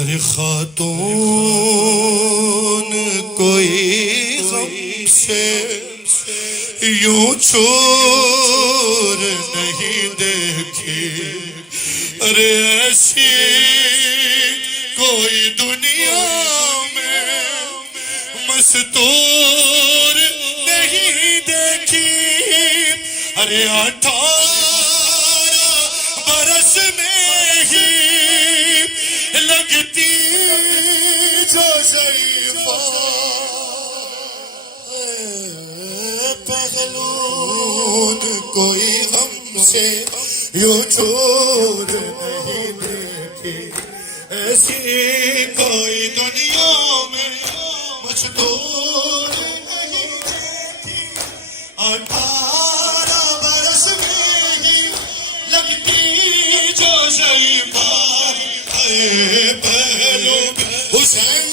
ارے خاتون کوئی غم سے یوں چور نہیں دیکھی، ارے ایسی کوئی دنیا میں مستور نہیں دیکھی، ارے 18 برس میں ہی لگتی جو ضعیفہ، پہلون کوئی غم سے یوں چور نہیں دیکھی، ایسی کوئی دنیا میں مجدور نہیں دیکھی، 18 برس میں ہی لگتی جو ضعیفہ، پہلو حسین